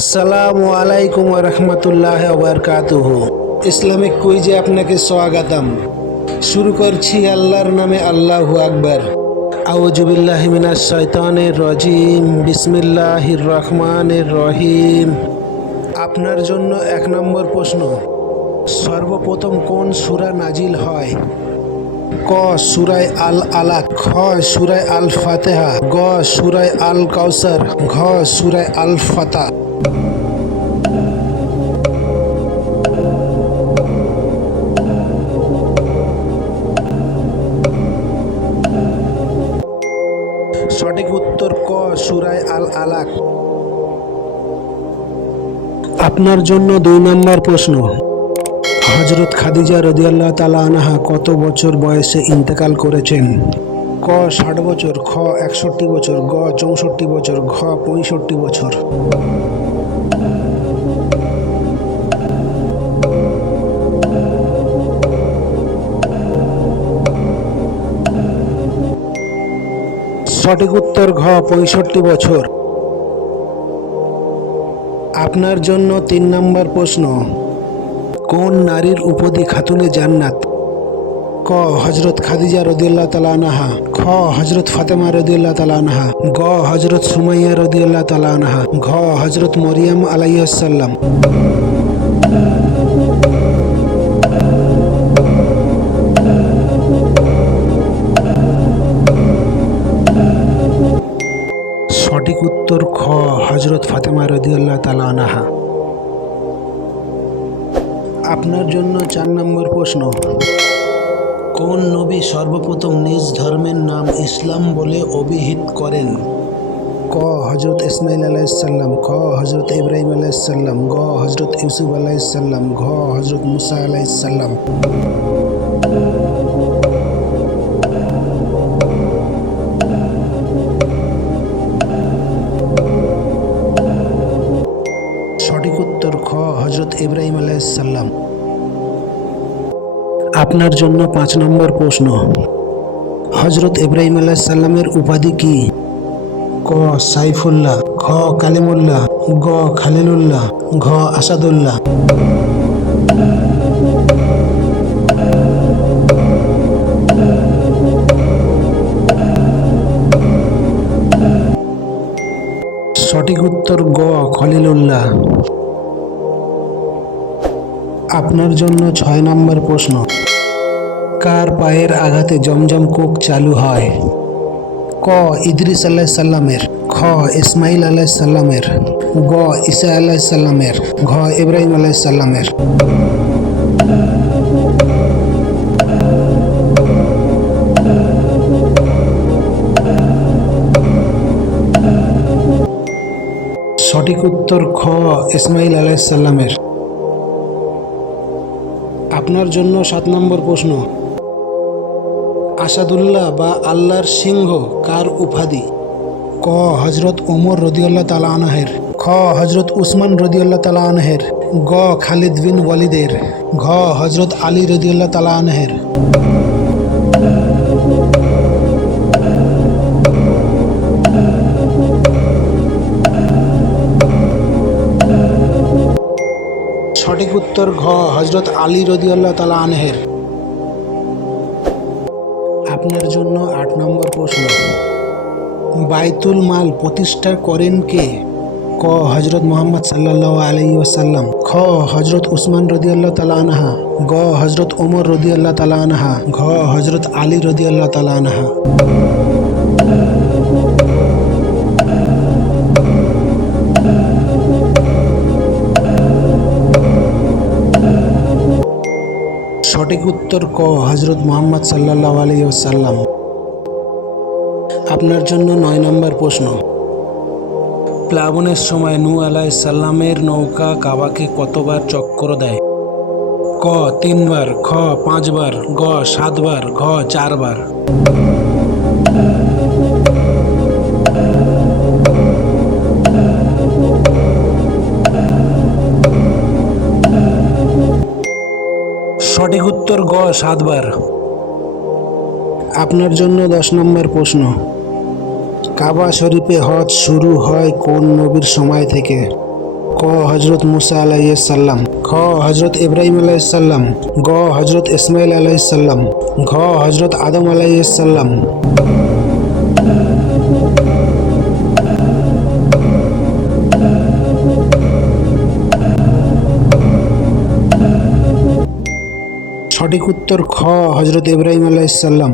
আসসালামু আলাইকুম রহমতুল্লাহ ওবরকাতুহু। ইসলামিক কুইজে আপনাকে স্বাগতম। শুরু করছি আল্লাহর নামে, আল্লাহু আকবার। আউযু বিল্লাহি মিনাশ শাইতানির রাজিম। বিসমিল্লাহির রহমানির রহিম। আপনার জন্য 1 নম্বর প্রশ্ন, সর্বপ্রথম কোন সূরা নাজিল হয়? ক সূরায়ে আল আলাক, খ সূরায়ে আল ফাতিহা, গ সূরায়ে আল কাউসার, ঘ সূরায়ে আল ফাতহ। সঠিক উত্তর ক সূরায়ে আল আলাক। আপনার জন্য 2 নম্বর প্রশ্ন, হযরত খাদিজা রাদিয়াল্লাহু তাআলা আনহা কত বছর বয়সে ইন্তেকাল করেছেন? ক 60 বছর, খ 61 বছর, গ 64 বছর, ঘ 65 বছর। সঠিক উত্তর ঘ 65 বছর। আপনার জন্য 3 নম্বর প্রশ্ন, কোন নারীর উপাধি খাতুনে জান্নাত? ক হযরত খাদিজা রাদিয়াল্লাহু তাআলা আনহা, খ হযরত ফাতেমা রাদিয়াল্লাহু তাআলা আনহা, গ হযরত সুমাইয়া রাদিয়াল্লাহু তাআলা আনহা, ঘ হযরত মরিয়ম আলাইহিস সালাম। সঠিক উত্তর খ হযরত ফাতেমা রাদিয়াল্লাহু তাআলা আনহা। আপনার জন্য 4 নম্বর প্রশ্ন, কোন নবী সর্বপ্রথম নিজ ধর্মের নাম ইসলাম বলে অভিহিত করেন? ক হযরত ইসমাঈল আলাইহিস সালাম, খ হযরত ইব্রাহিম আলাইহিস সালাম, গ হযরত ইউসুফ আলাইহিস সালাম, ঘ হযরত মুসা আলাইহিস সালাম। সঠিক উত্তর খ হযরত ইব্রাহিম আলাইহিস সালাম। আপনার জন্য 5 নম্বর প্রশ্ন, হযরত ইব্রাহিম আলাইহিস সালামের উপাধি কি? ক সাইফুল্লাহ, খ কালিমুল্লাহ, গ খালিলুল্লাহ, ঘ আসাদুল্লাহ। সঠিক উত্তর গ খলিলুল্লাহ। আপনার জন্য 6 নম্বর প্রশ্ন, কার পায়ের আঘাতে জমজম কূপ চালু হয়? ক ইদ্রিস আলাইহিস সালামের, খ ইসমাঈল আলাইহিস সালামের, গ ঈসা আলাইহিস সালামের, ঘ ইব্রাহিম আলাইহিস সালামের। সঠিক উত্তর খ ইসমাঈল আলাইহিস সালামের। আপনার জন্য 7 নম্বর প্রশ্ন, আসাদুল্লাহ বা আল্লাহর সিংহ কার উপাধি? ক হযরত ওমর রাদিয়াল্লাহু তাআলা আনহের, খ হযরত উসমান রাদিয়াল্লাহু তাআলা আনহের, গ খালিদ বিন ওয়ালিদের, ঘ হযরত আলী রাদিয়াল্লাহু তাআলা আনহের। সঠিক উত্তর ঘ হযরত আলী রাদিয়াল্লাহু তাআলা আনহের। আপনার জন্য 8 নম্বর প্রশ্ন, বাইতুল মাল প্রতিষ্ঠা করেন কে? ক হযরত মুহাম্মদ সাল্লাল্লাহু আলাইহি ওয়াসাল্লাম, খ হযরত উসমান রাদিয়াল্লাহু তাআলা আনহা, গ হযরত ওমর রাদিয়াল্লাহু তাআলা আনহা, ঘ হযরত আলী রাদিয়াল্লাহু তাআলা আনহা। সঠিক উত্তর ক হযরত মুহাম্মদ সাল্লাল্লাহু আলাইহি ওয়াসাল্লাম। আপনার জন্য 9 নম্বর প্রশ্ন, প্লাবনের সময় নূহ আলাইহিস সালামের নৌকা কাবাকে কতবার চক্কর দেয়? ক 3 বার, খ 5 বার, গ 7 বার, ঘ 4 বার। সঠিক উত্তর গ 7 বার। আপনার জন্য 10 নম্বর প্রশ্ন, কাবা শরীফে হজ শুরু হয় কোন নবীর সময় থেকে? ক ক হজরত মুসা আলাইহিসসালাম, খ হজরত ইব্রাহিম আলাইহিসসালাম, গ হজরত ইসমাইল আলাইহিসসালাম, ঘ হজরত আদম আলাইহিসসালাম। সঠিক উত্তর খ হজরত ইব্রাহিম আলাইহিসসালাম।